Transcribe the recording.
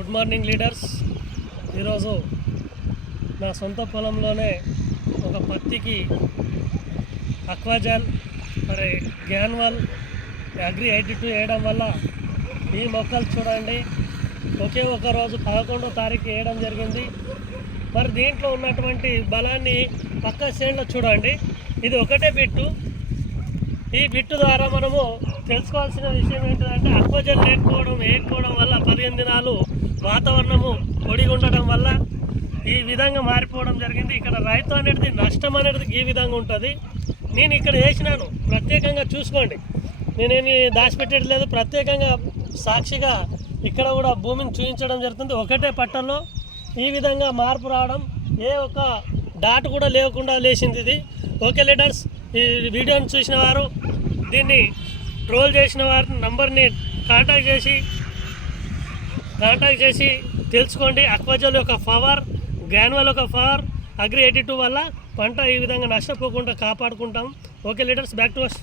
Good morning leaders. ఈరోజు నా సొంత పొలంలోనే ఒక పత్తికి అక్వాజాల్ మరి గ్యాన్వాల్ అగ్రి 82 వేయడం వల్ల ఈ మొక్కలు చూడండి ఒకే ఒక రోజు 11వ తారీఖు వేయడం జరిగింది. మరి దీంట్లో ఉన్నటువంటి బలాన్ని పక్క చేనులో చూడండి. ఇది ఒకటే బిట్టు. ఈ బిట్టు ద్వారా మనము తెలుసుకోవాల్సిన విషయం ఏంటంటే అక్వాజాల్ వేయకపోవడం వల్ల 15 దినాలు వాతావరణము పొడిగా ఉండడం వల్ల ఈ విధంగా మారిపోవడం జరిగింది. ఇక్కడ రైతు అనేది నష్టం అనేది ఈ విధంగా ఉంటుంది. నేను ఇక్కడ వేసినాను, ప్రత్యేకంగా చూసుకోండి, నేనేమి దాచిపెట్టేది ప్రత్యేకంగా సాక్షిగా ఇక్కడ కూడా భూమిని చూపించడం జరుగుతుంది. ఒకటే పట్టంలో ఈ విధంగా మార్పు రావడం, ఏ ఒక్క డాట్ కూడా లేకుండా లేచింది ఇది. ఓకే లీడర్స్, ఈ వీడియోని చూసిన వారు, దీన్ని ట్రోల్ చేసిన వారి నంబర్ని కాంటాక్ట్ చేసి తెలుసుకోండి. అక్వాజాల్ యొక్క పవర్, గ్రాన్యువల్ యొక్క పవర్, అగ్రి 82 వల్ల పంట ఈ విధంగా నష్టపోకుండా కాపాడుకుంటాం. Okay leaders, back to us.